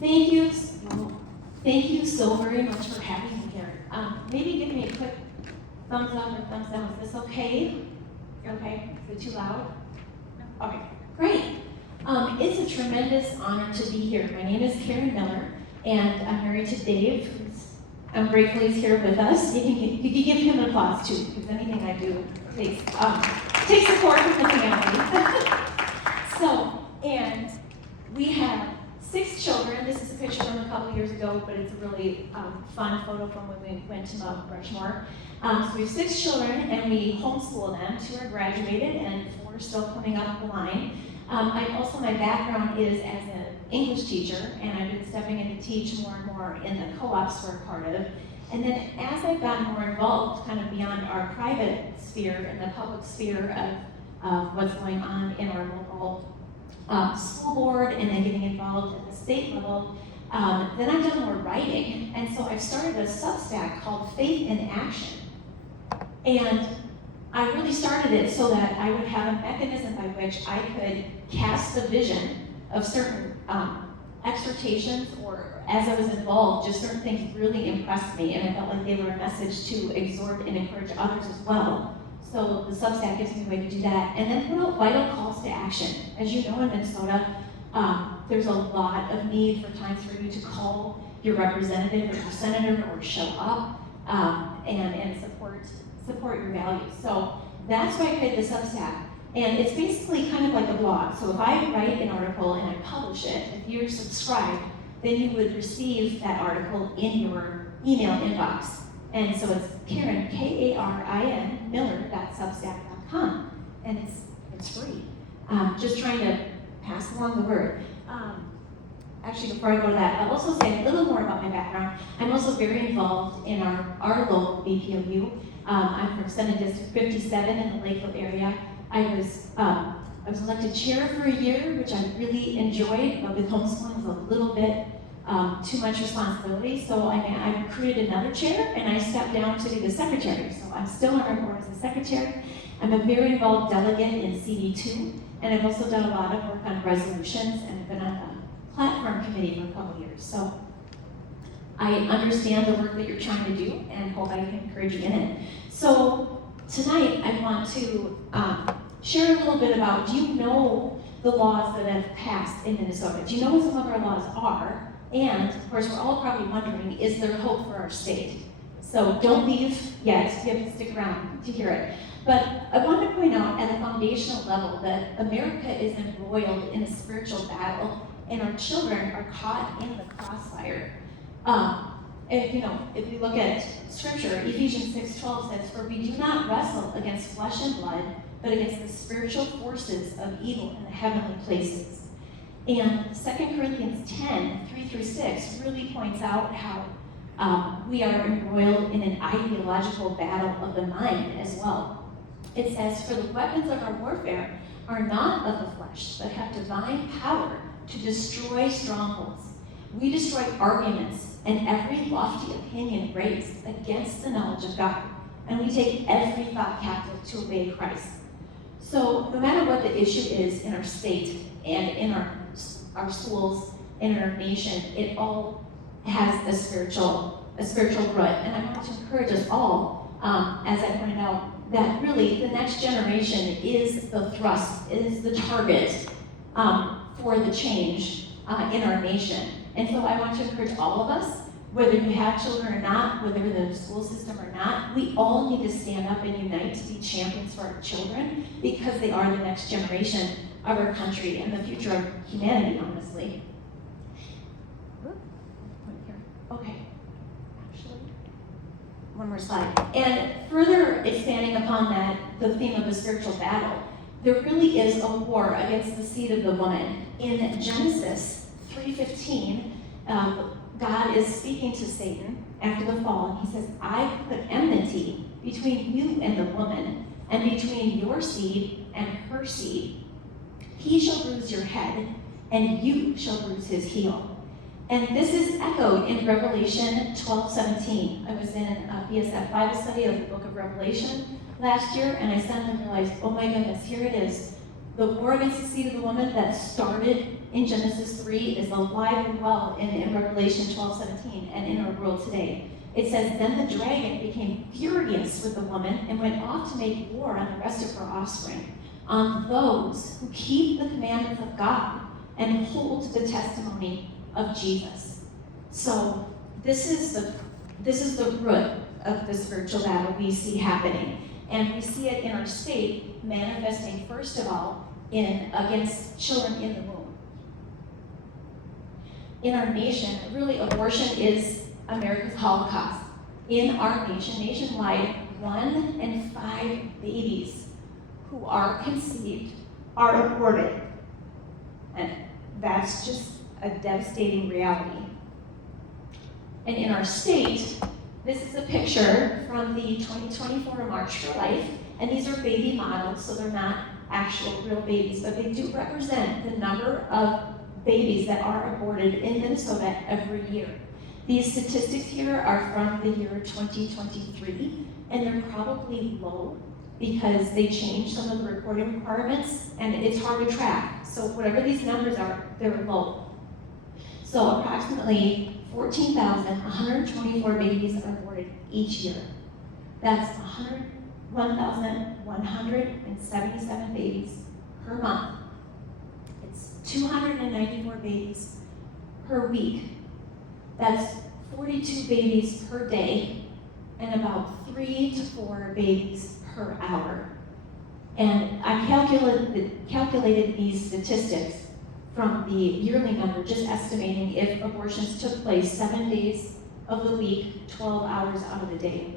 Thank you. Thank you so very much for having me here. Maybe give me a quick thumbs up or thumbs down. Is this okay? Okay. Is it too loud? No. Okay. Great. It's a tremendous honor to be here. My name is Karen Miller, and I'm married to Dave, who's I'm grateful he's here with us. You can give him an applause too, because anything I do takes support from the family. And we have 6 children. This is a picture from a couple years ago, but it's a really fun photo from when we went to Mount Rushmore. So we have 6 children, and we homeschool them. 2 are graduated, and 4 are still coming up the line. My background is as an English teacher, and I've been stepping in to teach more and more in the co-ops we're a part of. And then as I've gotten more involved, kind of beyond our private sphere and the public sphere of what's going on in our local school board, and then getting involved at the state level, then I've done more writing. And so I've started a Substack called Faith in Action. And I really started it so that I would have a mechanism by which I could cast the vision of certain exhortations, or as I was involved, just certain things really impressed me, and I felt like they were a message to exhort and encourage others as well. So the Substack gives me a way to do that, and then put out vital calls to action. As you know, in Minnesota, there's a lot of need for times for you to call your representative or your senator, or show up and support your values. So that's why I created the Substack. And it's basically kind of like a blog. So if I write an article and I publish it, if you're subscribed, then you would receive that article in your email inbox. And so it's Karen, Karin, Miller.substack.com. And it's free. Just trying to pass along the word. Actually, before I go to that, I'll also say a little more about my background. I'm also very involved in our local BPOU. I'm from Senate District 57 in the Lakeville area. I was elected chair for a year, which I really enjoyed, but with homeschooling was a little bit too much responsibility. So I recruited another chair, and I stepped down to be the secretary. So I'm still on our board as a secretary. I'm a very involved delegate in CD2, and I've also done a lot of work on resolutions, and I've been on the platform committee for a couple years. So I understand the work that you're trying to do, and hope I can encourage you in it. So tonight, I want to share a little bit about, do you know the laws that have passed in Minnesota? Do you know what some of our laws are? And, of course, we're all probably wondering, is there hope for our state? So don't leave yet, you have to stick around to hear it. But I want to point out at a foundational level that America is embroiled in a spiritual battle, and our children are caught in the crossfire. If you look at Scripture, Ephesians 6:12 says, "For we do not wrestle against flesh and blood, but against the spiritual forces of evil in the heavenly places." And 2 Corinthians 10:3-6 really points out how we are embroiled in an ideological battle of the mind as well. It says, "For the weapons of our warfare are not of the flesh, but have divine power to destroy strongholds. We destroy arguments and every lofty opinion raised against the knowledge of God, and we take every thought captive to obey Christ." So no matter what the issue is in our state and in our schools, in our nation, it all has a spiritual root. And I want to encourage us all, as I pointed out, that really the next generation is the thrust, is the target for the change in our nation. And so I want to encourage all of us, whether you have children or not, whether you're in the school system or not, we all need to stand up and unite to be champions for our children, because they are the next generation of our country and the future of humanity, honestly. Okay, actually, one more slide. And further expanding upon that, the theme of the spiritual battle, there really is a war against the seed of the woman. In Genesis 3:15, God is speaking to Satan after the fall, and he says, "I put enmity between you and the woman, and between your seed and her seed. He shall bruise your head, and you shall bruise his heel." And this is echoed in Revelation 12:17. I was in a BSF Bible study of the book of Revelation last year, and I suddenly realized, oh my goodness, here it is. The war against the seed of the woman that started in Genesis 3 is alive and well in Revelation 12:17 and in our world today. It says, then the dragon became furious with the woman and went off to make war on the rest of her offspring, on those who keep the commandments of God and hold to the testimony of Jesus. So this is the root of the spiritual battle we see happening. And we see it in our state manifesting, first of all, against children in the womb. In our nation, really abortion is America's Holocaust. In our nation, nationwide, 1 in 5 babies who are conceived are aborted. And that's just a devastating reality. And in our state, this is a picture from the 2024 March for Life, and these are baby models, so they're not actual real babies, but they do represent the number of babies that are aborted in Minnesota every year. These statistics here are from the year 2023, and they're probably low because they changed some of the reporting requirements, and it's hard to track. So whatever these numbers are, they're low. So approximately 14,124 babies are aborted each year. That's 1,177 babies per month. It's 294 babies per week. That's 42 babies per day and about 3 to 4 babies per hour. And I calculated these statistics from the yearly number, just estimating if abortions took place 7 days of the week, 12 hours out of the day.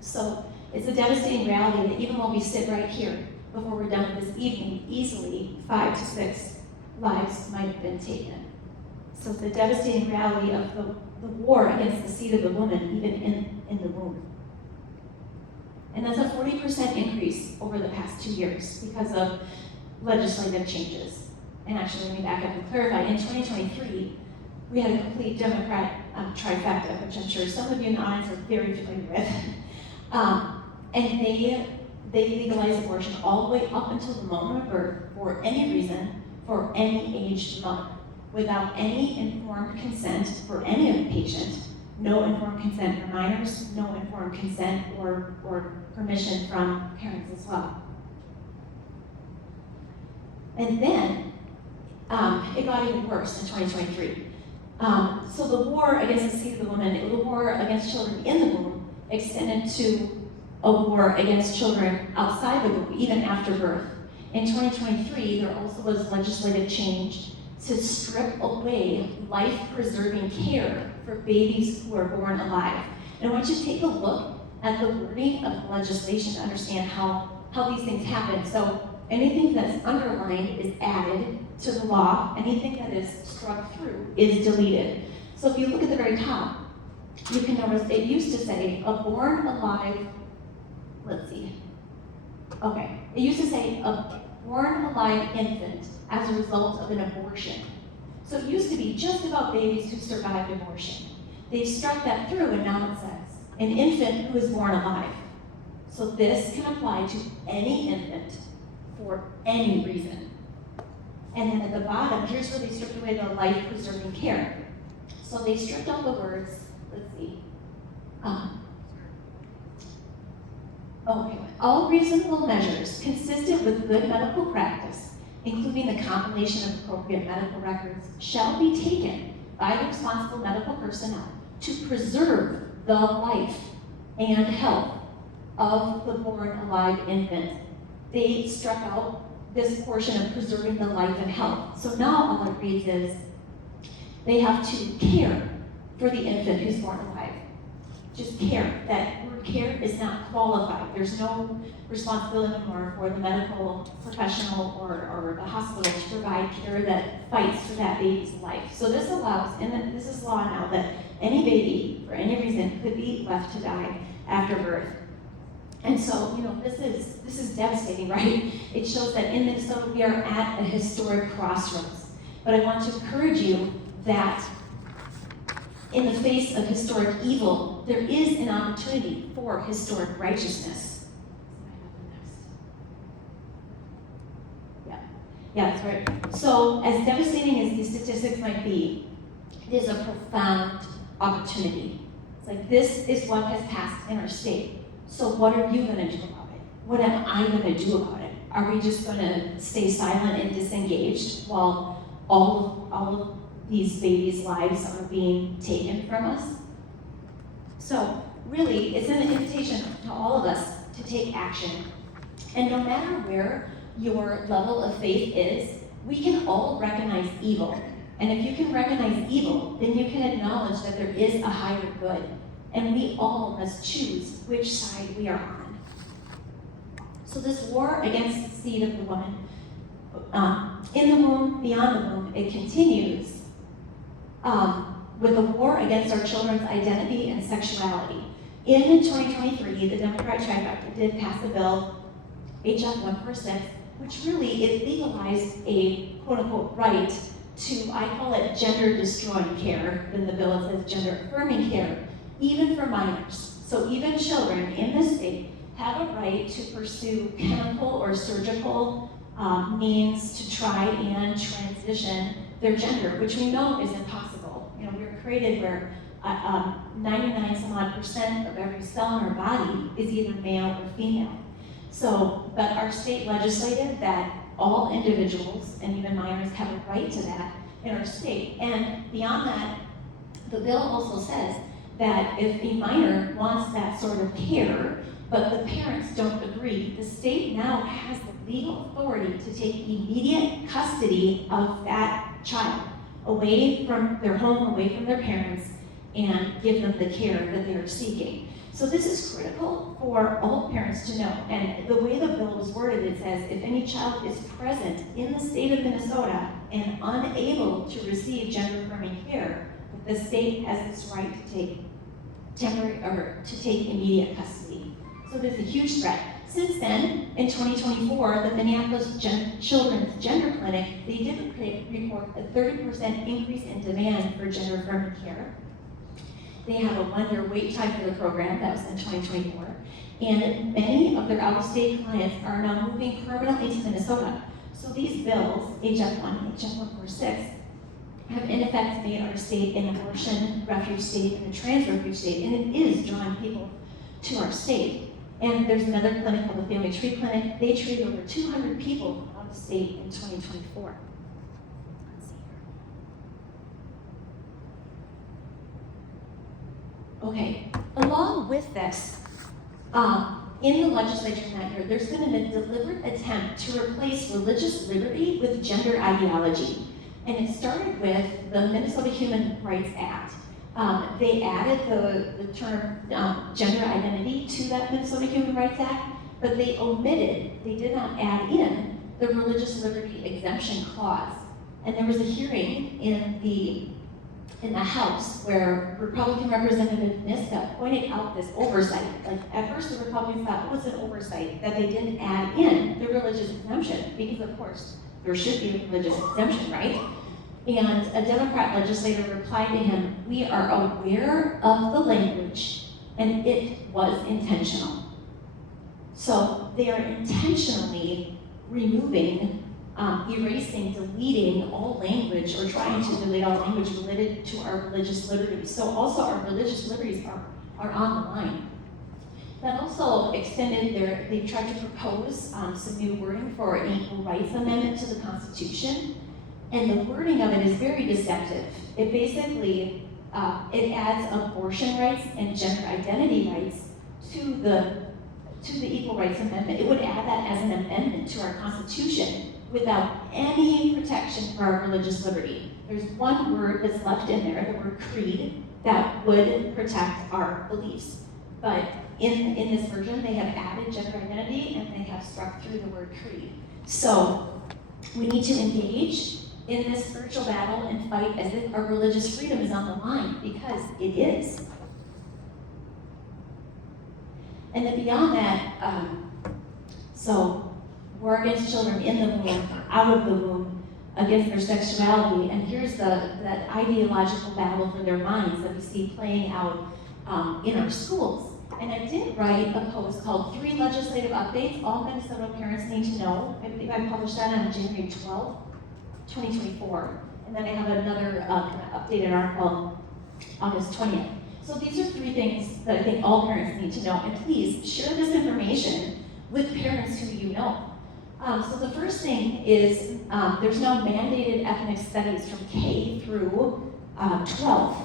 So it's a devastating reality that even while we sit right here, before we're done with this evening, easily 5 to 6 lives might have been taken. So it's the devastating reality of the war against the seed of the woman, even in the womb. And that's a 40% increase over the past 2 years because of legislative changes. And actually, let me back up and clarify. In 2023, we had a complete Democrat trifecta, which I'm sure some of you in the audience are very familiar with. And they legalized abortion all the way up until the moment of birth for any reason, for any aged mother, without any informed consent for any of the patient, no informed consent for minors, no informed consent or permission from parents as well. And then it got even worse in 2023. So the war against the seed of the woman, the war against children in the womb, extended to a war against children outside the womb, even after birth. In 2023, there also was legislative change to strip away life-preserving care for babies who are born alive. And I want you to take a look at the wording of the legislation to understand how these things happen. So anything that's underlined is added to the law. Anything that is struck through is deleted. So if you look at the very top, you can notice it used to say a born alive, it used to say a born alive infant as a result of an abortion. So it used to be just about babies who survived abortion. They've struck that through, and now it says an infant who is born alive. So this can apply to any infant for any reason. And then at the bottom, here's where they stripped away the life-preserving care. So they stripped out the words, all reasonable measures consistent with good medical practice, including the compilation of appropriate medical records, shall be taken by the responsible medical personnel to preserve the life and health of the born alive infant. They struck out this portion of preserving the life and health. So now all it reads is, they have to care for the infant who's born alive. Just care. That word care is not qualified. There's no responsibility anymore for the medical professional or the hospital to provide care that fights for that baby's life. So this allows, and this is law now, that any baby, for any reason, could be left to die after birth. And so, this is devastating, right? It shows that in Minnesota we are at a historic crossroads. But I want to encourage you that in the face of historic evil, there is an opportunity for historic righteousness. Yeah, that's right. So as devastating as these statistics might be, it is a profound opportunity. It's like, this is what has passed in our state. So what are you gonna do about it? What am I gonna do about it? Are we just gonna stay silent and disengaged while all of these babies' lives are being taken from us? So really, it's an invitation to all of us to take action. And no matter where your level of faith is, we can all recognize evil. And if you can recognize evil, then you can acknowledge that there is a higher good. And we all must choose which side we are on. So this war against the seed of the woman, in the womb, beyond the womb, it continues with the war against our children's identity and sexuality. In 2023, the Democrat trifecta did pass a bill, H.R. 146, which really, it legalized a quote-unquote right to, I call it gender-destroying care. In the bill it says gender-affirming care, even for minors. So even children in the state have a right to pursue chemical or surgical means to try and transition their gender, which we know is impossible. You know, we were created where 99% of every cell in our body is either male or female. So, but our state legislated that all individuals, and even minors, have a right to that in our state. And beyond that, the bill also says that if a minor wants that sort of care, but the parents don't agree, the state now has the legal authority to take immediate custody of that child away from their home, away from their parents, and give them the care that they are seeking. So this is critical for all parents to know. And the way the bill was worded, it says, if any child is present in the state of Minnesota and unable to receive gender-affirming care, the state has this right to take immediate custody. So there's a huge threat. Since then, in 2024, the Minneapolis Children's Gender Clinic, they did report a 30% increase in demand for gender-affirming care. They have a one-year wait time for the program, that was in 2024. And many of their out-of-state clients are now moving permanently to Minnesota. So these bills, HF1 and HF 146, have in effect made our state an abortion refuge state and a trans refuge state, and it is drawing people to our state. And there's another clinic called the Family Tree Clinic. They treated over 200 people out of state in 2024. Okay, along with this, in the legislature in that year, there's been a deliberate attempt to replace religious liberty with gender ideology. And it started with the Minnesota Human Rights Act. They added the term gender identity to that Minnesota Human Rights Act, but they did not add in the religious liberty exemption clause. And there was a hearing in the House where Republican Representative Niska pointed out this oversight. Like, at first the Republicans thought it was an oversight that they didn't add in the religious exemption, because of course there should be a religious exemption, right? And a Democrat legislator replied to him, "We are aware of the language, and it was intentional." So they are intentionally removing, erasing, deleting all language, or trying to delete all language related to our religious liberties. So also our religious liberties are on the line. That also extended they tried to propose some new wording for an Equal Rights Amendment to the Constitution. And the wording of it is very deceptive. It basically, it adds abortion rights and gender identity rights to the Equal Rights Amendment. It would add that as an amendment to our Constitution without any protection for our religious liberty. There's one word that's left in there, the word creed, that would protect our beliefs. But in this version, they have added gender identity and they have struck through the word creed. So we need to engage in this spiritual battle and fight as if our religious freedom is on the line, because it is. And then beyond that, so war against children in the womb, out of the womb, against their sexuality, and here's that ideological battle for their minds that we see playing out in our schools. And I did write a post called 3 Legislative Updates All Minnesota Parents Need to Know. I believe I published that on January 12th, 2024. And then I have another kind of updated article August 20th. So these are 3 things that I think all parents need to know. And please share this information with parents who you know. So the first thing is there's no mandated ethnic studies from K through 12th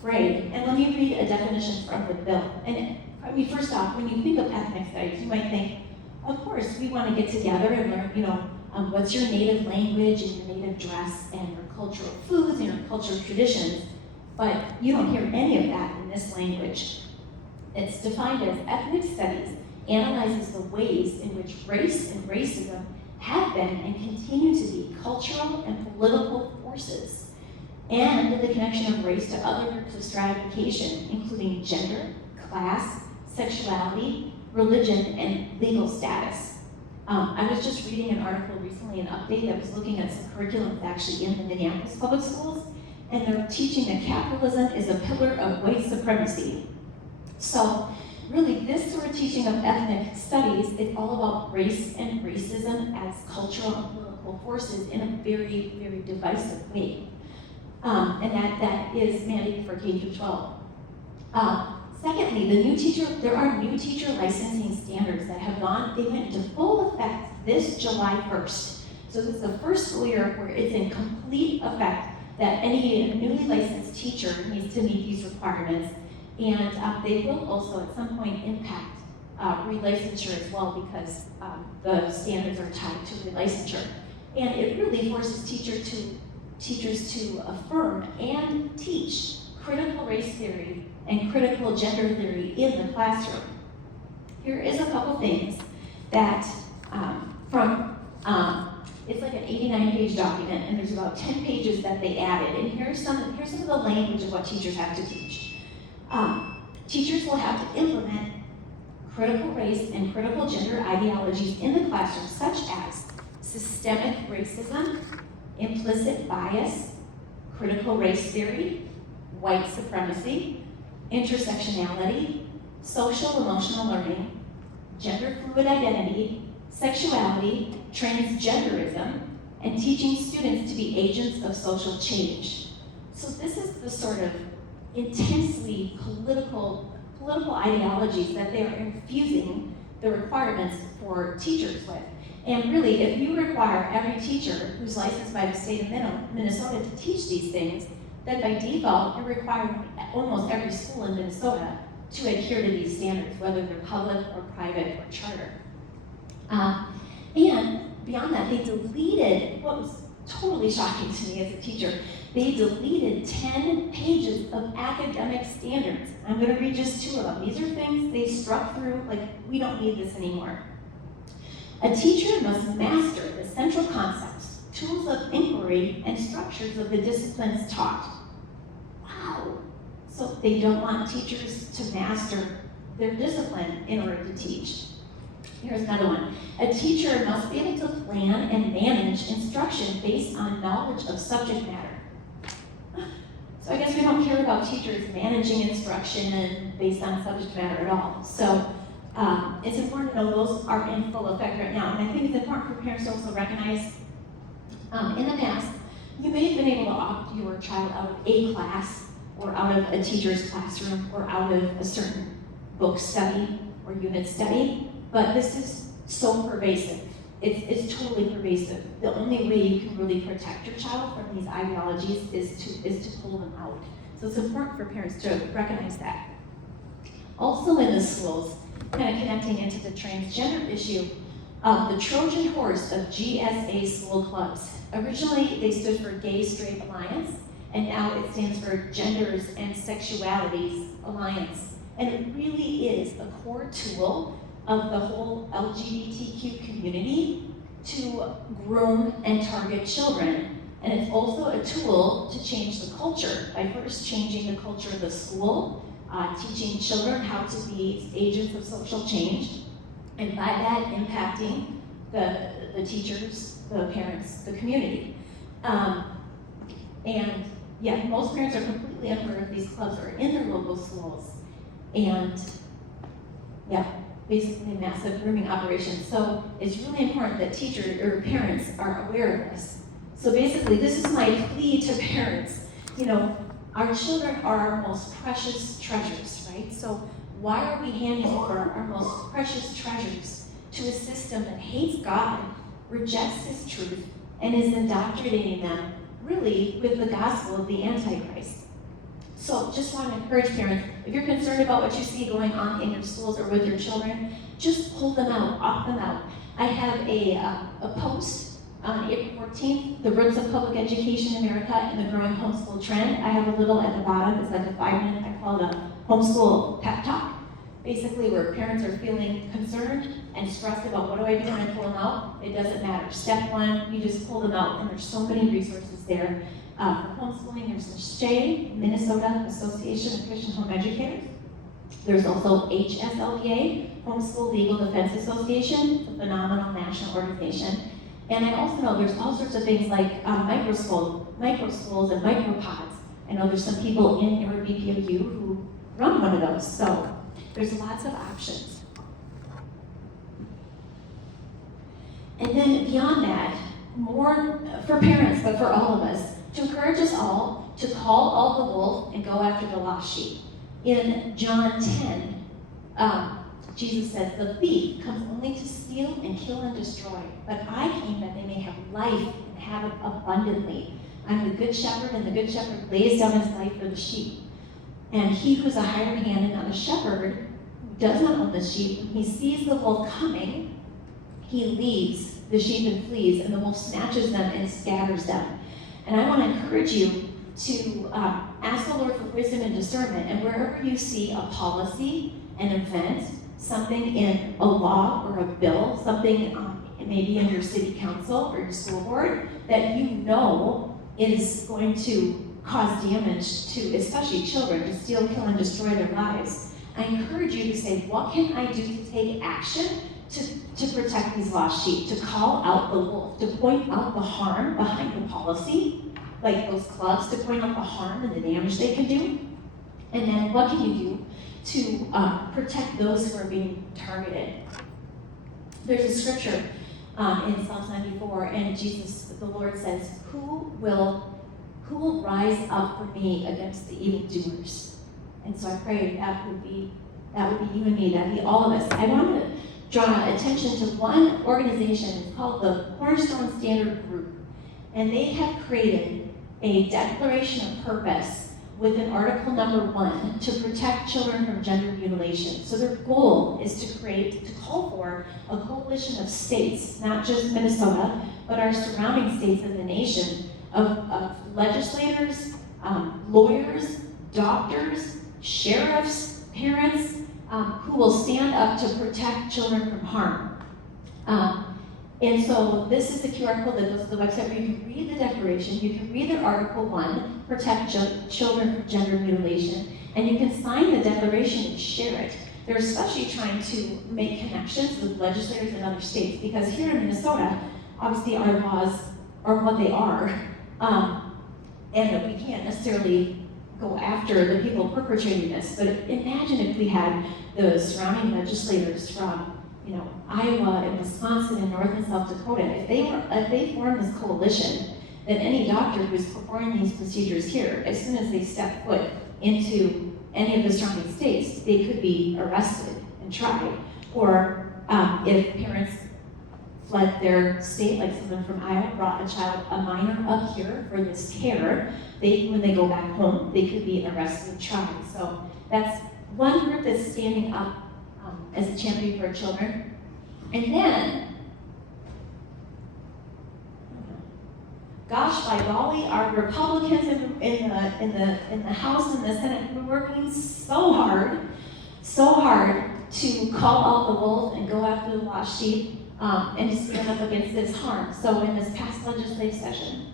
grade. And let me read a definition from the bill. And I mean, first off, when you think of ethnic studies, you might think, of course, we want to get together and learn, what's your native language and your native dress and your cultural foods and your cultural traditions. But you don't hear any of that in this language. It's defined as ethnic studies analyzes the ways in which race and racism have been and continue to be cultural and political forces, and the connection of race to other groups of stratification, including gender, class, sexuality, religion, and legal status. I was just reading an article recently, an update that was looking at some curriculums actually in the Minneapolis public schools, and they're teaching that capitalism is a pillar of white supremacy. So really, this sort of teaching of ethnic studies is all about race and racism as cultural and political forces in a very, very divisive way. And that is mandated for K through 12. Secondly, there are new teacher licensing standards that they went into full effect this July 1st. So this is the first school year where it's in complete effect that any newly licensed teacher needs to meet these requirements. And they will also at some point impact relicensure as well, because the standards are tied to relicensure. And it really forces teachers to affirm and teach critical race theory and critical gender theory in the classroom. Here is a couple things that it's like an 89-page document, and there's about 10 pages that they added. And here's some of the language of what teachers have to teach. Teachers will have to implement critical race and critical gender ideologies in the classroom, such as systemic racism, implicit bias, critical race theory, white supremacy, intersectionality, social emotional learning, gender fluid identity, sexuality, transgenderism, and teaching students to be agents of social change. So this is the sort of intensely political ideologies that they are infusing the requirements for teachers with. And really, if you require every teacher who's licensed by the state of Minnesota to teach these things, then by default, you're requiring almost every school in Minnesota to adhere to these standards, whether they're public or private or charter. And beyond that, they deleted, what was totally shocking to me as a teacher, they deleted 10 pages of academic standards. I'm going to read just 2 of them. These are things they struck through, like, we don't need this anymore. A teacher must master the central concepts, tools of inquiry, and structures of the disciplines taught. Wow. So they don't want teachers to master their discipline in order to teach. Here's another one. A teacher must be able to plan and manage instruction based on knowledge of subject matter. So I guess we don't care about teachers managing instruction and based on subject matter at all. So it's important to know those are in full effect right now. And I think it's important for parents to also recognize in the past, you may have been able to opt your child out of a class or out of a teacher's classroom or out of a certain book study or unit study, but this is so pervasive. It's totally pervasive. The only way you can really protect your child from these ideologies is to pull them out. So it's important for parents to recognize that. Also in the schools, kind of connecting into the transgender issue, the Trojan horse of GSA school clubs. Originally, they stood for Gay Straight Alliance, and now it stands for Genders and Sexualities Alliance. And it really is a core tool of the whole LGBTQ community to groom and target children. And it's also a tool to change the culture by first changing the culture of the school, teaching children how to be agents of social change, and by that impacting the teachers, the parents, the community. And yeah, most parents are completely unaware if these clubs are in their local schools. And Yeah, basically massive grooming operation. So it's really important that teachers or parents are aware of this. So basically, this is my plea to parents. You know, our children are our most precious treasures, right? So why are we handing over our most precious treasures to a system that hates God, rejects His truth, and is indoctrinating them really with the gospel of the Antichrist? So just want to encourage parents, if you're concerned about what you see going on in your schools or with your children, just pull them out, opt them out. I have a post on April 14th, the roots of public education in America and the growing homeschool trend. I have a little at the bottom, it's like a 5-minute, I call it a homeschool pep talk. Basically where parents are feeling concerned and stressed about what do I do when I pull them out? It doesn't matter. Step one, you just pull them out, and there's so many resources there. For homeschooling, there's the SHAE, Minnesota Association of Christian Home Educators. There's also HSLDA, Homeschool Legal Defense Association, a phenomenal national organization. And I also know there's all sorts of things like micro schools and micropods. I know there's some people in your BPOU who run one of those, so there's lots of options. And then beyond that, more for parents, but for all of us, to encourage us all to call all the wolf and go after the lost sheep. In John 10, Jesus says, the thief comes only to steal and kill and destroy, but I came that they may have life and have it abundantly. I'm the good shepherd, and the good shepherd lays down his life for the sheep. And he who's a hired hand and not a shepherd, who does not own the sheep, when he sees the wolf coming, he leaves the sheep and flees, and the wolf snatches them and scatters them. And I want to encourage you to ask the Lord for wisdom and discernment, and wherever you see a policy, an event, something in a law or a bill, something maybe in your city council or your school board that you know is going to cause damage to especially children, to steal, kill, and destroy their lives, I encourage you to say, what can I do to take action to protect these lost sheep, to call out the wolf, to point out the harm behind the policy, like those clubs, to point out the harm and the damage they can do? And then what can you do to protect those who are being targeted? There's a scripture in Psalm 94, and Jesus, the Lord says, who will rise up for me against the evildoers? And so I pray that would be you and me, that would be all of us. I want to draw attention to one organization. It's called the Cornerstone Standard Group, and they have created a declaration of purpose with an article number 1 to protect children from gender mutilation. So their goal is to call for a coalition of states, not just Minnesota, but our surrounding states in the nation, of legislators, lawyers, doctors, sheriffs, parents, who will stand up to protect children from harm. And so this is the QR code that goes to the website where you can read the declaration, you can read their Article 1, protect children from gender mutilation, and you can sign the declaration and share it. They're especially trying to make connections with legislators in other states, because here in Minnesota, obviously our laws are what they are, and that we can't necessarily go after the people perpetrating this. But imagine if we had the surrounding legislators from Iowa and Wisconsin and North and South Dakota. If they formed this coalition, then any doctor who's performing these procedures here, as soon as they step foot into any of the surrounding states, they could be arrested and tried. Or if parents fled their state, like someone from Iowa brought a minor up here for this care, when they go back home, they could be arrested and tried. So that's one group that's standing up as a champion for children. And then, gosh, by golly, our Republicans in the House and the Senate, we're working so hard to call out the wolf and go after the lost sheep, and to stand up against this harm. So in this past legislative session,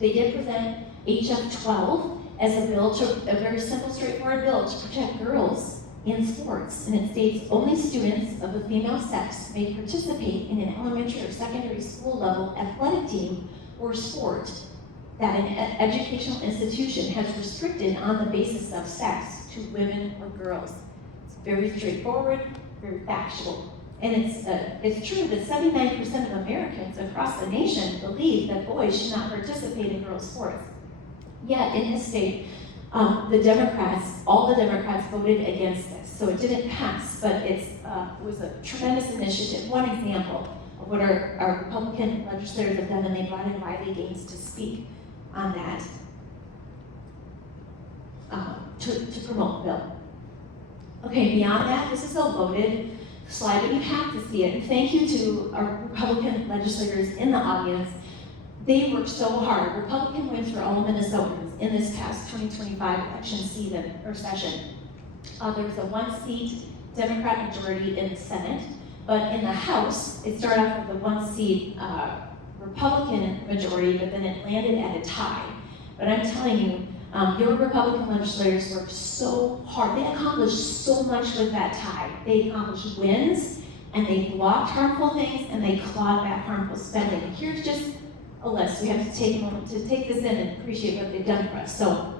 they did present HF 12 as a very simple, straightforward bill to protect girls in sports, and it states only students of the female sex may participate in an elementary or secondary school level athletic team or sport that an educational institution has restricted on the basis of sex to women or girls. It's very straightforward. very factual. And it's true that 79% of Americans across the nation believe that boys should not participate in girls' sports. Yet in this state, all the Democrats voted against this. So it didn't pass, but it was a tremendous initiative. One example of what our Republican legislators have done, and they brought in Riley Gaines to speak on that, to promote the bill. Okay, beyond that, this is a loaded slide, but you have to see it. And thank you to our Republican legislators in the audience. They worked so hard. Republican wins for all Minnesotans in this past 2025 election season or session. There was a one-seat Democrat majority in the Senate, but in the House, it started off with a one-seat Republican majority, but then it landed at a tie. But I'm telling you, your Republican legislators worked so hard. They accomplished so much with that tie. They accomplished wins, and they blocked harmful things, and they clawed back harmful spending. Here's just a list. We have to take a moment to take this in and appreciate what they've done for us. So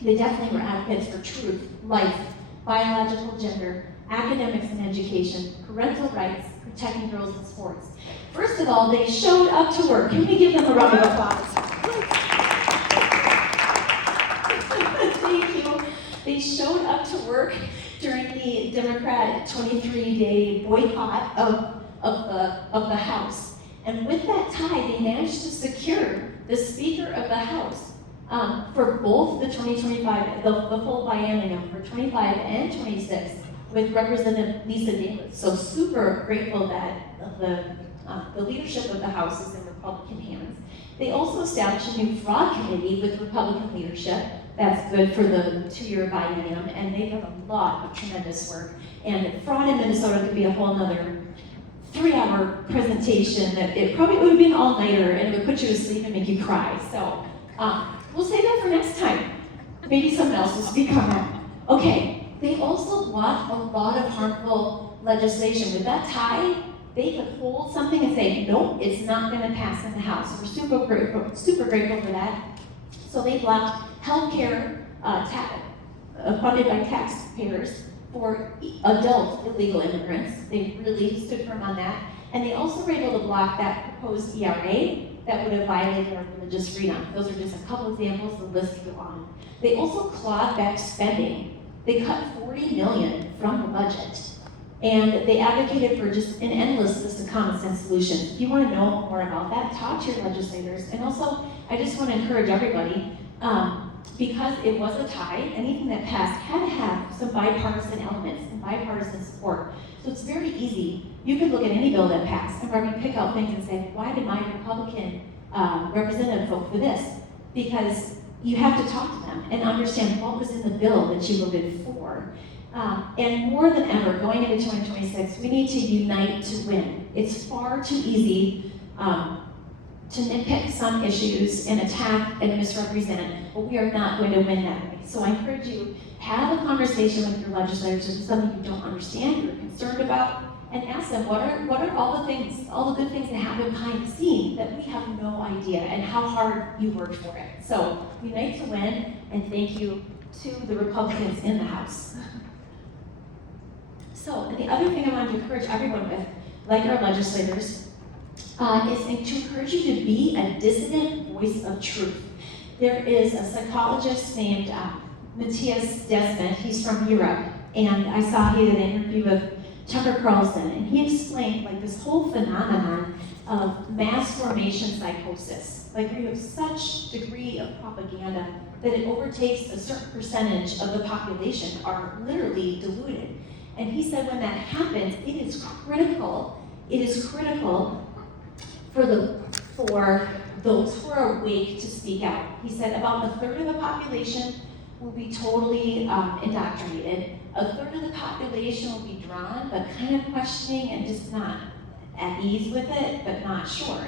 they definitely were advocates for truth, life, biological gender, academics and education, parental rights, protecting girls in sports. First of all, they showed up to work. Can we give them a round of applause? Thank you. They showed up to work during the Democrat 23-day boycott of the House. And with that tie, they managed to secure the Speaker of the House for both the 2025, the full biennium for 25 and 26 with Representative Lisa Davis. So super grateful that the leadership of the House is in Republican hands. They also established a new fraud committee with Republican leadership. That's good for the 2-year biennium, and they've done a lot of tremendous work. And fraud in Minnesota could be a whole nother 3-hour presentation that it probably would have been all-nighter and it would put you to sleep and make you cry. So we'll save that for next time. Maybe someone else will speak on that. Okay, they also blocked a lot of harmful legislation. With that tie, they could hold something and say, nope, it's not going to pass in the House. We're super grateful for that. So they blocked health care funded by taxpayers for adult illegal immigrants. They really stood firm on that. And they also were able to block that proposed ERA that would have violated our religious freedom. Those are just a couple examples, the list could go on. They also clawed back spending. They cut $40 million from the budget. And they advocated for just an endless list of common sense solutions. If you want to know more about that, talk to your legislators. And also, I just want to encourage everybody, because it was a tie, anything that passed had to have some bipartisan elements and bipartisan support. So it's very easy. You could look at any bill that passed and probably pick out things and say, why did my Republican representative vote for this? Because you have to talk to them and understand what was in the bill that you voted for. And more than ever, going into 2026, we need to unite to win. It's far too easy to nitpick some issues and attack and misrepresent, but we are not going to win that way. So I encourage you, have a conversation with your legislators if there's something you don't understand, you're concerned about, and ask them, what are all the things, all the good things that happen behind the scene that we have no idea, and how hard you worked for it. So unite to win, and thank you to the Republicans in the House. So the other thing I wanted to encourage everyone with, like our legislators, is to encourage you to be a dissident voice of truth. There is a psychologist named Matthias Desmond. He's from Europe, and I saw he did an interview with Tucker Carlson, and he explained like this whole phenomenon of mass formation psychosis, like where you have such degree of propaganda that it overtakes a certain percentage of the population are literally deluded. And he said when that happens, it is critical for those who are awake to speak out. He said about a third of the population will be totally indoctrinated. A third of the population will be drawn, but kind of questioning and just not at ease with it, but not sure.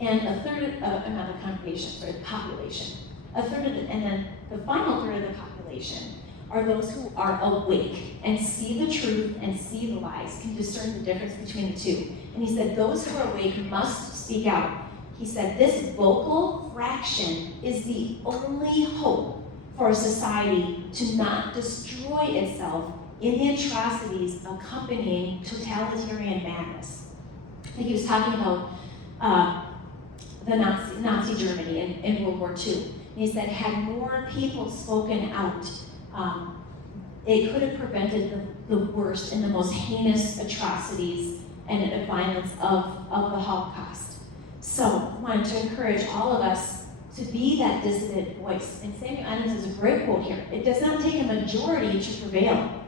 And a third of another congregation, or the population. And then the final third of the population are those who are awake and see the truth and see the lies, can discern the difference between the two. And he said those who are awake must speak out. He said this vocal fraction is the only hope for a society to not destroy itself in the atrocities accompanying totalitarian madness. He was talking about the Nazi Germany in World War II. And he said, had more people spoken out, it could have prevented the worst and the most heinous atrocities and violence of the Holocaust. So I wanted to encourage all of us to be that dissident voice. And Samuel Adams has a great quote here. It does not take a majority to prevail,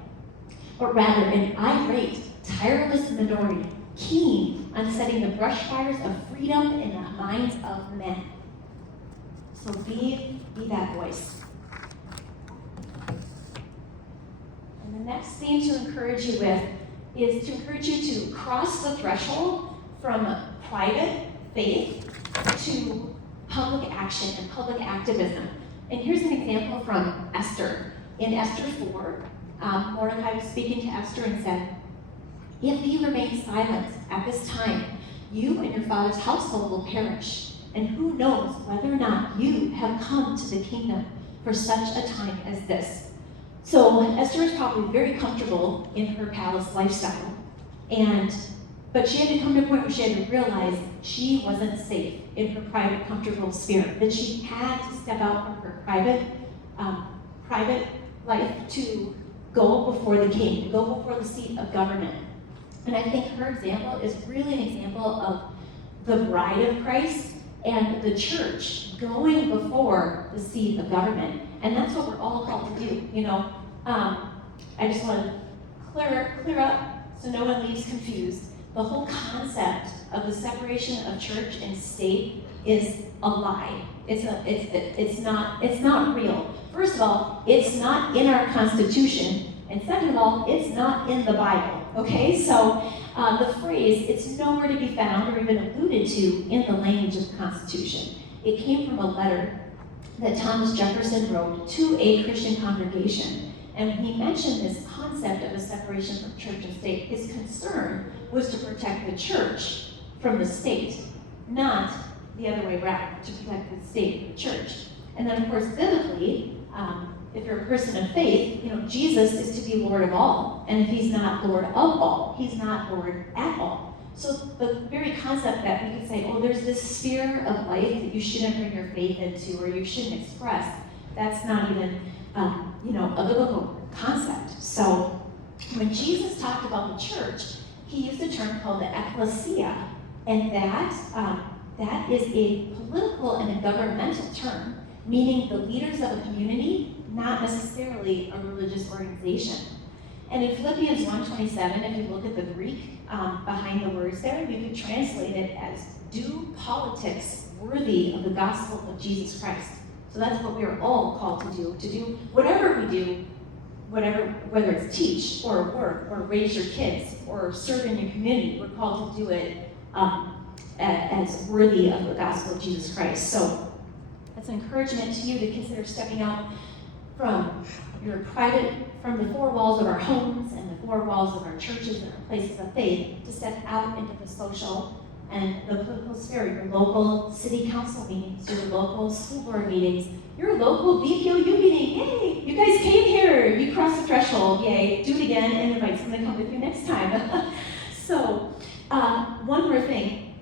but rather an irate, tireless minority, keen on setting the brush fires of freedom in the minds of men. So be that voice. And the next thing to encourage you with is to encourage you to cross the threshold from private faith to public action and public activism. And here's an example from Esther. In Esther 4, Mordecai was speaking to Esther and said, if you remain silent at this time, you and your father's household will perish. And who knows whether or not you have come to the kingdom for such a time as this. So Esther is probably very comfortable in her palace lifestyle. But she had to come to a point where she had to realize she wasn't safe in her private, comfortable spirit, that she had to step out from her private life to go before the king, to go before the seat of government. And I think her example is really an example of the bride of Christ and the church going before the seat of government. And that's what we're all called to do. I just want to clear up so no one leaves confused. The whole concept of the separation of church and state is a lie. It's not real. First of all, it's not in our Constitution, and second of all, it's not in the Bible. Okay, so the phrase, it's nowhere to be found or even alluded to in the language of the Constitution. It came from a letter that Thomas Jefferson wrote to a Christian congregation, and he mentioned this concept of a separation from church and state. His concern was to protect the church from the state, not the other way around, to protect the state from the church. And then, of course, biblically, if you're a person of faith, Jesus is to be Lord of all. And if he's not Lord of all, he's not Lord at all. So the very concept that we could say, oh, there's this sphere of life that you shouldn't bring your faith into or you shouldn't express, that's not even, a biblical concept. So when Jesus talked about the church, he used a term called the ecclesia, and that is a political and a governmental term, meaning the leaders of a community, not necessarily a religious organization. And in Philippians 1:27, if you look at the Greek behind the words there, you could translate it as do politics worthy of the gospel of Jesus Christ. So that's what we are all called to do whatever we do, whether it's teach or work or raise your kids or serve in your community, we're called to do it as worthy of the gospel of Jesus Christ. So that's an encouragement to you to consider stepping out from from the four walls of our homes and the four walls of our churches and our places of faith, to step out into the social and the political sphere, your local city council meetings, your local school board meetings, your local BPOU meeting. Yay! You guys came here. You crossed the threshold. Yay! Do it again and invite someone to come with you next time. So, one more thing.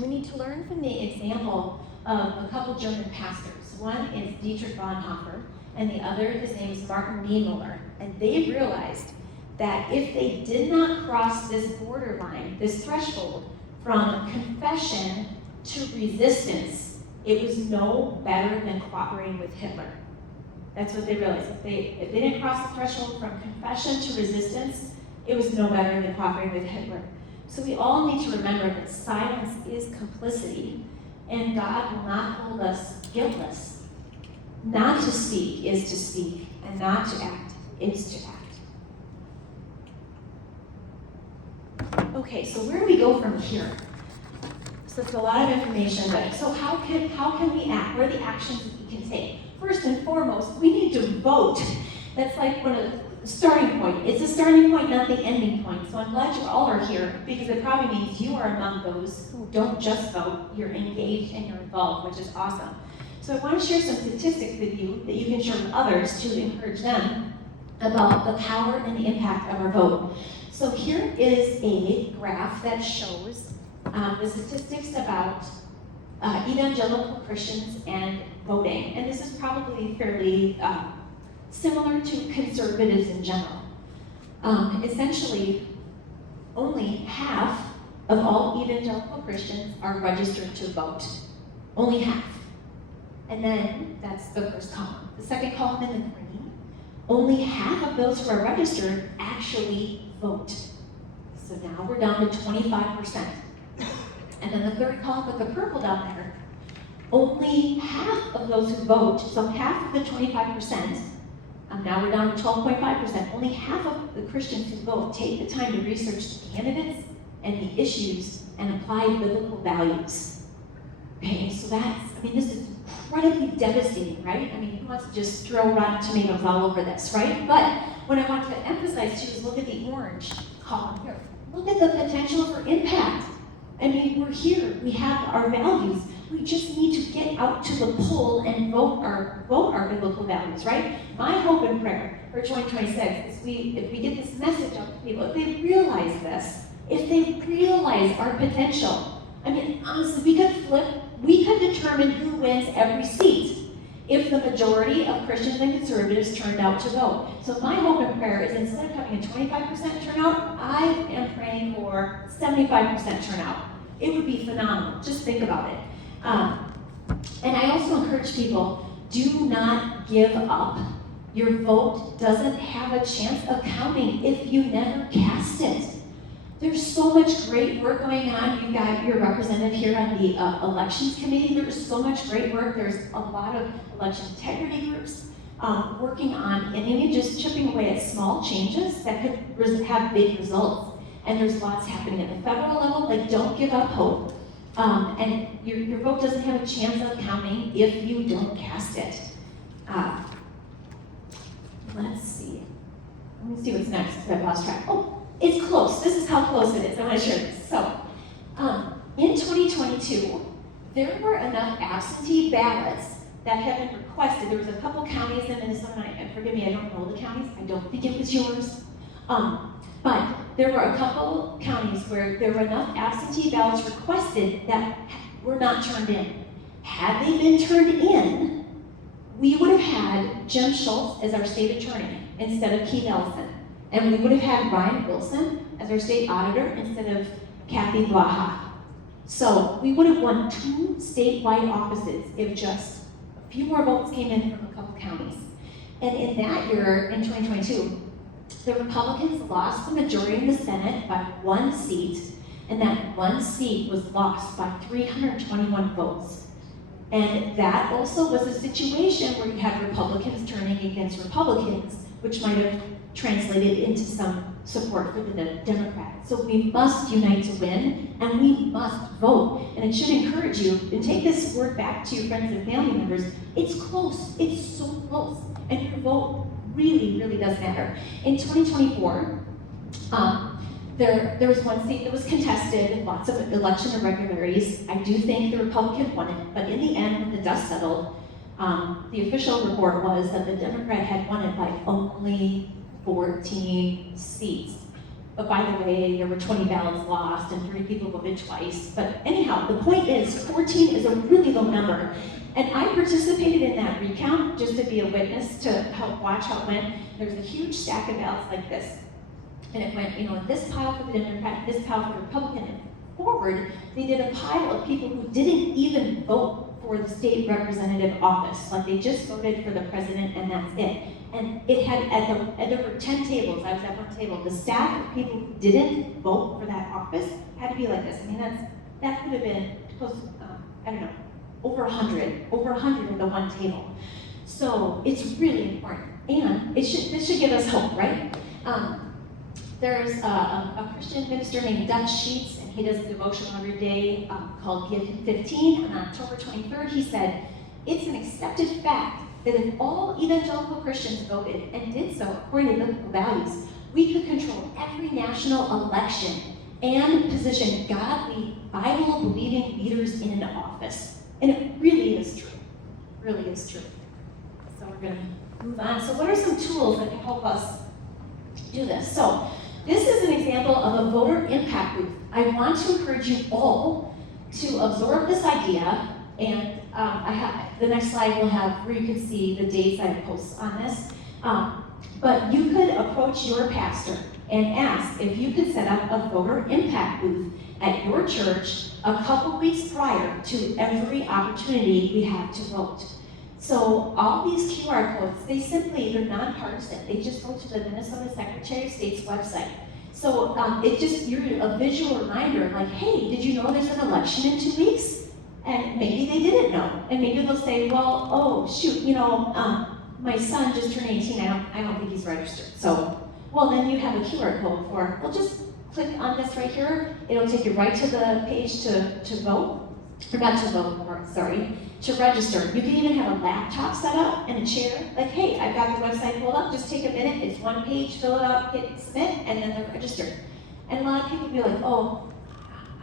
We need to learn from the example of a couple German pastors. One is Dietrich Bonhoeffer, and the other, his name is Martin Niemöller. And they realized that if they did not cross this borderline, this threshold, from confession to resistance, it was no better than cooperating with Hitler. That's what they realized. If they didn't cross the threshold from confession to resistance, it was no better than cooperating with Hitler. So we all need to remember that silence is complicity, and God will not hold us guiltless. Not to speak is to speak, and not to act is to act. Okay, so where do we go from here? So it's a lot of information, but so how can we act? What are the actions that we can take? First and foremost, we need to vote. That's like one of the starting point. It's a starting point, not the ending point. So I'm glad you all are here, because it probably means you are among those who don't just vote, you're engaged and you're involved, which is awesome. So I want to share some statistics with you that you can share with others to encourage them about the power and the impact of our vote. So here is a graph that shows the statistics about evangelical Christians and voting. And this is probably fairly similar to conservatives in general. Essentially, only half of all evangelical Christians are registered to vote. Only half. And then, that's the first column. The second column in the green, only half of those who are registered actually vote. So now we're down to 25%. And then the third column with the purple down there, only half of those who vote, so half of the 25%, now we're down to 12.5%, only half of the Christians who vote take the time to research the candidates and the issues and apply biblical values. Okay, so this is incredibly devastating, right? I mean, who wants to just throw rotten tomatoes all over this, right? But what I want to emphasize too is look at the orange column here. Look at the potential for impact. I mean, we're here, we have our values. We just need to get out to the poll and vote our biblical values, right? My hope and prayer for 2026 is if we get this message out to people, if they realize this, if they realize our potential. I mean, honestly, we could determine who wins every seat if the majority of Christians and conservatives turned out to vote. So my hope and prayer is instead of having a 25% turnout, I am praying for 75% turnout. It would be phenomenal. Just think about it. And I also encourage people, do not give up. Your vote doesn't have a chance of counting if you never cast it. There's so much great work going on. You've got your representative here on the elections committee. There's so much great work. There's a lot of election integrity groups working on, and even just chipping away at small changes that could have big results. And there's lots happening at the federal level. Like, don't give up hope. And your vote doesn't have a chance of counting if you don't cast it. Let's see. Let me see what's next, because I've lost track. Oh, it's close. This is how close it is. I want to share this. So, in 2022, there were enough absentee ballots that had been requested. There was a couple counties in Minnesota, and forgive me, I don't know the counties. I don't think it was yours. But there were a couple counties where there were enough absentee ballots requested that were not turned in. Had they been turned in, we would have had Jim Schultz as our state attorney instead of Keith Ellison. And we would have had Ryan Wilson as our state auditor instead of Kathy Blaha. So we would have won 2 statewide offices if just a few more votes came in from a couple counties. And in that year, in 2022, the Republicans lost the majority in the Senate by 1 seat, and that 1 seat was lost by 321 votes. And that also was a situation where you had Republicans turning against Republicans, which might have translated into some support for the Democrats. So we must unite to win, and we must vote. And it should encourage you, and take this word back to your friends and family members, it's close, it's so close, and your vote really, really does matter. In 2024, there was 1 seat that was contested, lots of election irregularities. I do think the Republican won it, but in the end, when the dust settled, the official report was that the Democrat had won it by only 14 seats. But by the way, there were 20 ballots lost and 3 people voted twice. But anyhow, the point is 14 is a really low number. And I participated in that recount just to be a witness to help watch how it went. There's a huge stack of ballots like this. And it went, in this pile for the Democrat, this pile for the Republican. And forward, they did a pile of people who didn't even vote for the state representative office. Like, they just voted for the president and that's it. And it had, there were 10 tables, I was at one table, the stack of people who didn't vote for that office had to be like this. I mean, that could have been close, I don't know, over 100 at the one table. So it's really important. And this should give us hope, right? There's a Christian minister named Dutch Sheets, and he does a devotion every day called Give Him 15. On October 23rd, he said, "It's an accepted fact that if all evangelical Christians voted and did so according to biblical values, we could control every national election and position godly, Bible-believing leaders in office." And it really is true. Really is true. So we're going to move on. So what are some tools that can help us do this? So this is an example of a voter impact booth. I want to encourage you all to absorb this idea, and the next slide will have where you can see the dates I post on this. But you could approach your pastor and ask if you could set up a voter impact booth at your church a couple weeks prior to every opportunity we have to vote. So all these QR codes, they're nonpartisan. They just go to the Minnesota Secretary of State's website. So you're a visual reminder, like, hey, did you know there's an election in 2 weeks? And maybe they didn't know. And maybe they'll say, well, oh, shoot, my son just turned 18, I don't think he's registered. So, well, then you have a QR code for, well, just click on this right here. It'll take you right to the page to vote, or not to vote, sorry, to register. You can even have a laptop set up and a chair. Like, hey, I've got the website pulled up, just take a minute, it's one page, fill it out, hit submit, and then they're registered. And a lot of people will be like, oh,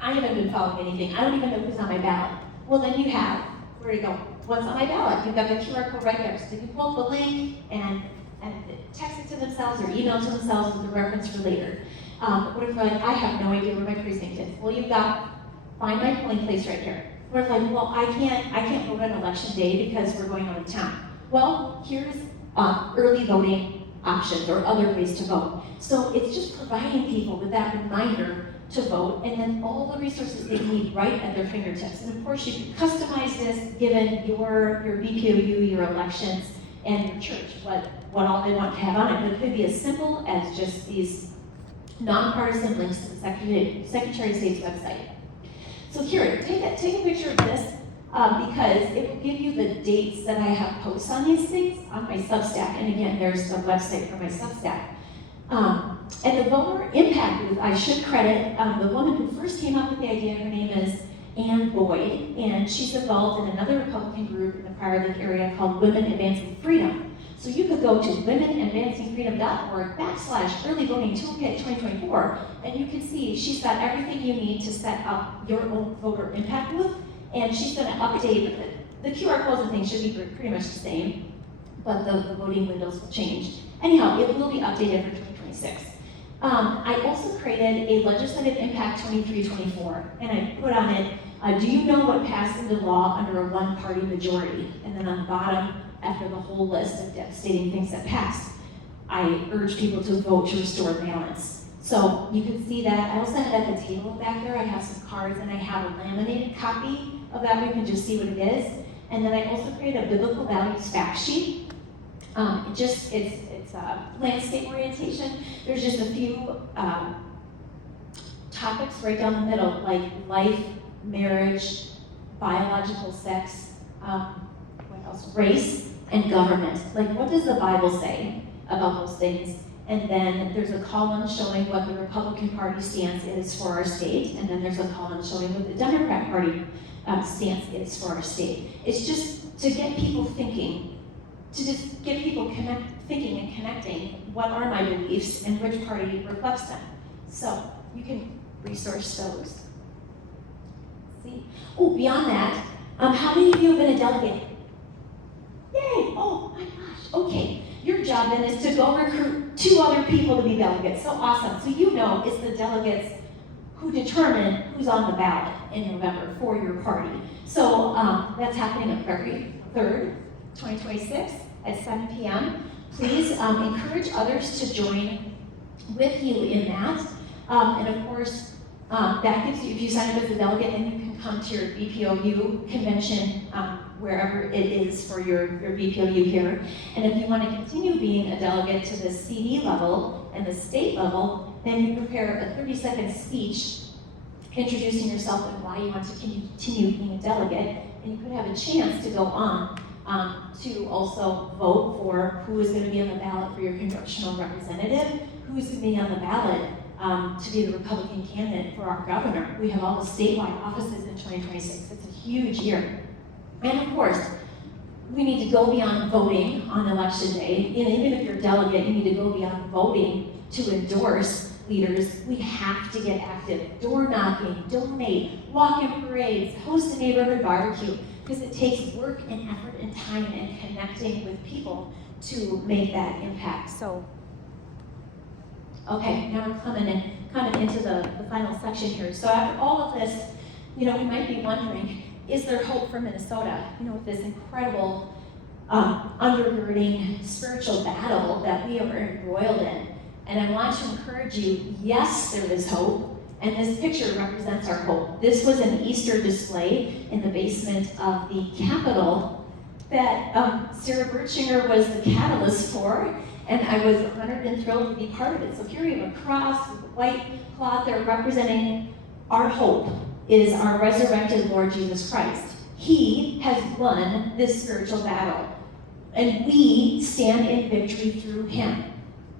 I haven't been following anything. I don't even know who's on my ballot. Well, then you have, where you go, what's on my ballot? You've got the QR code right there. So you can pull up the link and text it to themselves or email to themselves with a reference for later. What if they're like, I have no idea where my precinct is? Well, you've got, find my polling place right here. What if like, well, I can't vote on election day because we're going out of town. Well, here's early voting options or other ways to vote. So it's just providing people with that reminder to vote, and then all the resources they need right at their fingertips. And of course, you can customize this given your BPOU, your elections, and your church, what all they want to have on it. But it could be as simple as just these nonpartisan links to the Secretary of State's website. So here, take a picture of this because it will give you the dates that I have posts on these things on my Substack. And again, there's the website for my Substack. And the voter impact booth, I should credit the woman who first came up with the idea. Her name is Ann Boyd, and she's involved in another Republican group in the Prior Lake area called Women Advancing Freedom. So you could go to womenadvancingfreedom.org/early voting toolkit 2024, and you can see she's got everything you need to set up your own voter impact booth, and she's going to update the QR codes and things should be pretty much the same, but the voting windows will change. Anyhow, it will be updated for 2026. I also created a legislative impact 23-24, and I put on it, do you know what passed into law under a one-party majority? And then on the bottom, after the whole list of devastating things that passed, I urge people to vote to restore balance. So you can see that. I also have at the table back there, I have some cards, and I have a laminated copy of that where you can just see what it is. And then I also created a biblical values fact sheet. It's landscape orientation. There's just a few topics right down the middle, like life, marriage, biological sex, what else? Race and government. Like, what does the Bible say about those things? And then there's a column showing what the Republican Party stance is for our state, and then there's a column showing what the Democrat Party stance is for our state. It's just to get people thinking, to just get people thinking and connecting what are my beliefs and which party reflects them. So you can research those. See? Oh, beyond that, how many of you have been a delegate? Yay! Oh my gosh. Okay. Your job then is to go recruit 2 other people to be delegates. So awesome. So you know it's the delegates who determine who's on the ballot in November for your party. So that's happening on February 3rd, 2026 at 7 p.m. Please encourage others to join with you in that. And of course, that gives you, if you sign up as a delegate, then you can come to your BPOU convention wherever it is for your BPOU here. And if you want to continue being a delegate to the CD level and the state level, then you prepare a 30-second speech introducing yourself and why you want to continue being a delegate. And you could have a chance to go on to also vote for who is going to be on the ballot for your congressional representative, who's going to be on the ballot to be the Republican candidate for our governor. We have all the statewide offices in 2026. It's a huge year. And of course, we need to go beyond voting on election day. And even if you're a delegate, you need to go beyond voting to endorse leaders. We have to get active. Door knocking, donate, walk in parades, host a neighborhood barbecue, because it takes work and effort and time and connecting with people to make that impact. So, okay, now we're coming kind of into the final section here. So after all of this, we might be wondering, is there hope for Minnesota? With this incredible undergirding spiritual battle that we are embroiled in. And I want to encourage you, yes, there is hope. And this picture represents our hope. This was an Easter display in the basement of the Capitol that Sarah Bertschinger was the catalyst for, and I was honored and thrilled to be part of it. So here we have a cross with a white cloth there representing our hope is our resurrected Lord Jesus Christ. He has won this spiritual battle, and we stand in victory through him.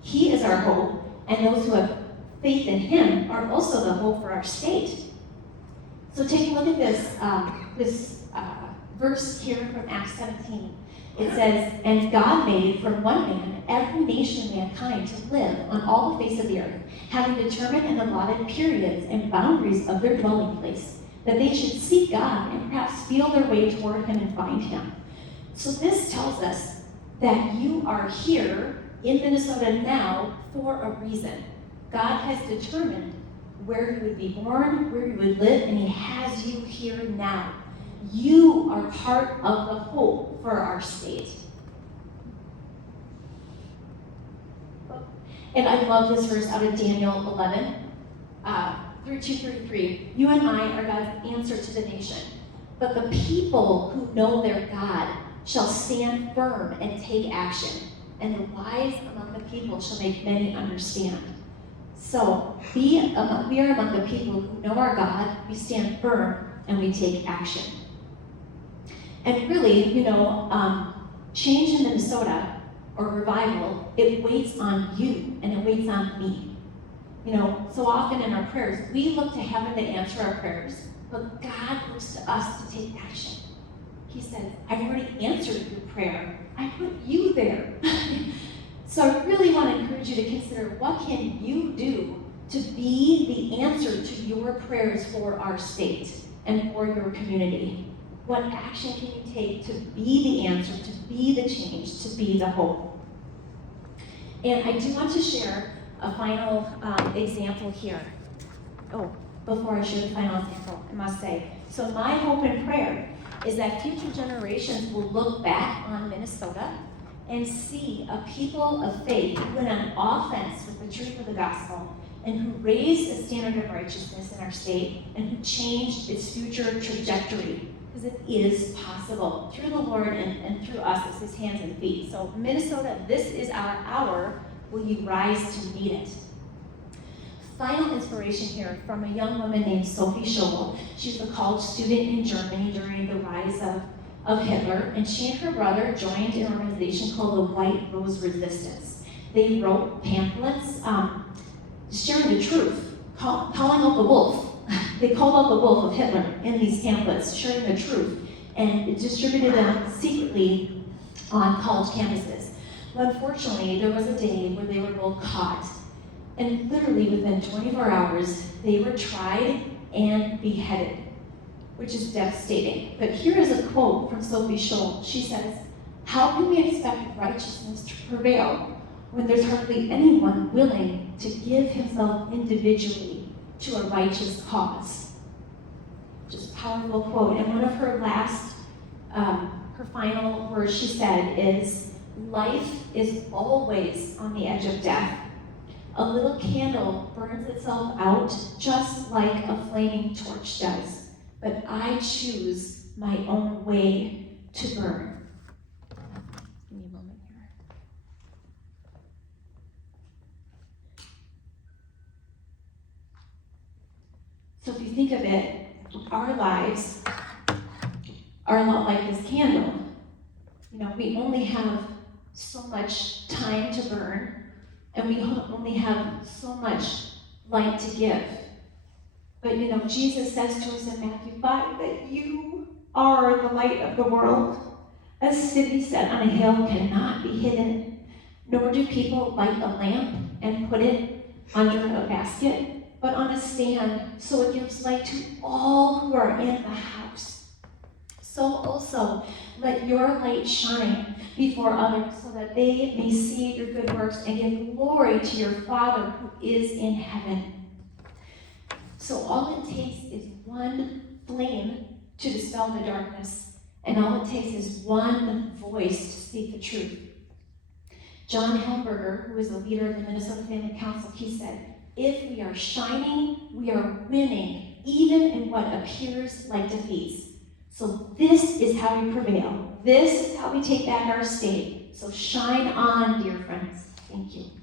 He is our hope, and those who have faith in him are also the hope for our state. So take a look at this verse here from Acts 17. It says, "And God made from one man every nation of mankind to live on all the face of the earth, having determined and allotted periods and boundaries of their dwelling place, that they should seek God and perhaps feel their way toward him and find him." So this tells us that you are here in Minnesota now for a reason. God has determined where you would be born, where you would live, and he has you here now. You are part of the hope for our state. And I love this verse out of Daniel 11, 32-33. You and I are God's answer to the nation. But the people who know their God shall stand firm and take action, and the wise among the people shall make many understand. So we are among the people who know our God, we stand firm, and we take action. And really, change in Minnesota, or revival, it waits on you, and it waits on me. So often in our prayers, we look to heaven to answer our prayers, but God looks to us to take action. He said, I've already answered your prayer. I put you there. So I really want to encourage you to consider, what can you do to be the answer to your prayers for our state and for your community? What action can you take to be the answer, to be the change, to be the hope? And I do want to share a final example here. Oh, before I share the final example, I must say, so my hope and prayer is that future generations will look back on Minnesota and see a people of faith who went on offense with the truth of the gospel, and who raised a standard of righteousness in our state, and who changed its future trajectory. Because it is possible through the Lord and through us as his hands and feet. So Minnesota, this is our hour. Will you rise to meet it? Final inspiration here from a young woman named Sophie Scholl. She's a college student in Germany during the rise of Hitler, and she and her brother joined an organization called the White Rose Resistance. They wrote pamphlets sharing the truth, calling out the wolf. They called out the wolf of Hitler in these pamphlets, sharing the truth, and distributed them secretly on college campuses. But unfortunately, there was a day where they were both caught, and literally within 24 hours, they were tried and beheaded, which is devastating. But here is a quote from Sophie Scholl. She says, "How can we expect righteousness to prevail when there's hardly anyone willing to give himself individually to a righteous cause?" Just a powerful quote. And one of her last, her final words she said is, "Life is always on the edge of death. A little candle burns itself out just like a flaming torch does. But I choose my own way to burn." Give me a moment here. So if you think of it, our lives are a lot like this candle. We only have so much time to burn, and we only have so much light to give. But Jesus says to us in Matthew 5 that you are the light of the world. A city set on a hill cannot be hidden, nor do people light a lamp and put it under a basket, but on a stand, so it gives light to all who are in the house. So also, let your light shine before others so that they may see your good works and give glory to your Father who is in heaven. So all it takes is one flame to dispel the darkness, and all it takes is one voice to speak the truth. John Helmberger, who is the leader of the Minnesota Family Council, he said, "If we are shining, we are winning, even in what appears like defeats." So this is how we prevail. This is how we take back our state. So shine on, dear friends. Thank you.